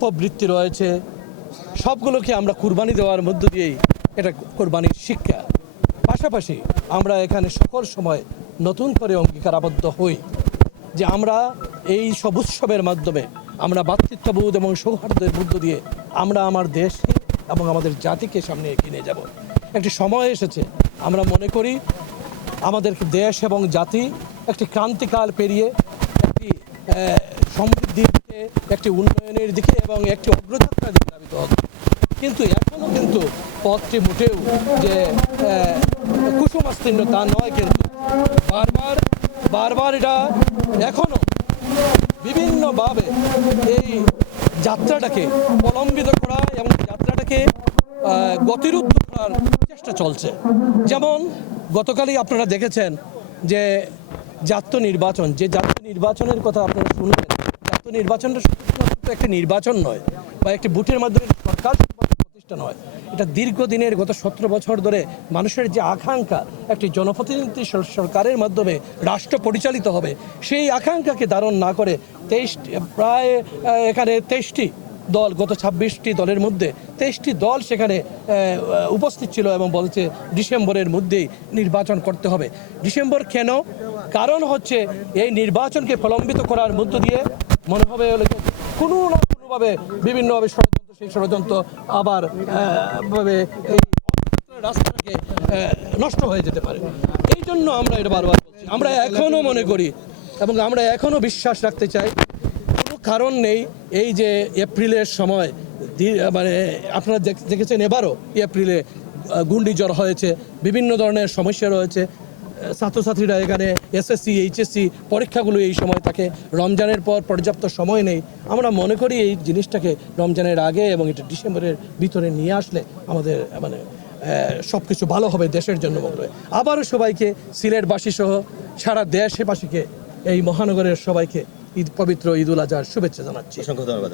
প্রবৃত্তি রয়েছে, সবগুলোকে আমরা কুরবানি দেওয়ার মধ্য দিয়েই এটা কোরবানির শিক্ষা। পাশাপাশি আমরা এখানে সকল সময় নতুন করে অঙ্গীকারাবদ্ধ হই যে আমরা এই সব উৎসবের মাধ্যমে আমরা ভ্রাতৃত্ববোধ এবং সৌহার্দ্যের মধ্য দিয়ে আমরা আমার দেশকে এবং আমাদের জাতিকে সামনে এগিয়ে নিয়ে যাব। একটি সময় এসেছে, আমরা মনে করি আমাদের দেশ এবং জাতি একটি ক্রান্তিকাল পেরিয়ে একটি সমৃদ্ধির দিকে, একটি উন্নয়নের দিকে এবং একটি অগ্রযাত্রার দিকে ধাবিত হবে। কিন্তু এখনও কিন্তু পথটি মোটেও যে কুসুমাস্তীর্ণ তা নয়, কিন্তু বারবার এটা এখনও বিভিন্নভাবে এই যাত্রাটাকে প্রলম্বিত করা এবং যাত্রাটাকে গতিরোধ করার চেষ্টা চলছে। যেমন গতকালই আপনারা দেখেছেন যে জাতীয় নির্বাচনের কথা আপনারা শুনলেন। জাতীয় নির্বাচনটা শুধুমাত্র একটি নির্বাচন নয় বা একটি ভোটের মাধ্যমে সরকার প্রতিষ্ঠা নয়, এটা দীর্ঘদিনের গত 17 বছর ধরে মানুষের যে আকাঙ্ক্ষা একটি জনপ্রতিনিধি সরকারের মাধ্যমে রাষ্ট্র পরিচালিত হবে, সেই আকাঙ্ক্ষাকে ধারণ না করে প্রায় এখানে 23টি দল, গত 26টি দলের মধ্যে 23টি দল সেখানে উপস্থিত ছিল এবং বলছে ডিসেম্বরের মধ্যেই নির্বাচন করতে হবে। ডিসেম্বর কেন? কারণ হচ্ছে এই নির্বাচনকে প্রলম্বিত করার মধ্য দিয়ে মনে হবে কোনো না কোনোভাবে বিভিন্নভাবে সেই ষড়যন্ত্র আবার এই রাস্তাটাকে নষ্ট হয়ে যেতে পারে। এই জন্য আমরা এটা বারবার বলছি। আমরা এখনও মনে করি এবং আমরা এখনও বিশ্বাস রাখতে চাই, কোনো কারণ নেই এই যে এপ্রিলের সময় মানে আপনারা দেখেছেন এবারও এপ্রিলে ঘূর্ণিঝড় হয়েছে, বিভিন্ন ধরনের সমস্যা রয়েছে। ছাত্রছাত্রীরা এখানে এসএসসি এইচএসসি পরীক্ষাগুলো এই সময় থাকে, রমজানের পর পর্যাপ্ত সময় নেই। আমরা মনে করি এই জিনিসটাকে রমজানের আগে এবং এটা ডিসেম্বরের ভিতরে নিয়ে আসলে আমাদের মানে সব কিছু ভালো হবে দেশের জন্য মনে হয়। আবারও সবাইকে, সিলেটবাসী সহ সারা দেশবাসীকে, এই মহানগরের সবাইকে পবিত্র ঈদ উল আজহার শুভেচ্ছা জানাচ্ছি। অসংখ্য ধন্যবাদ।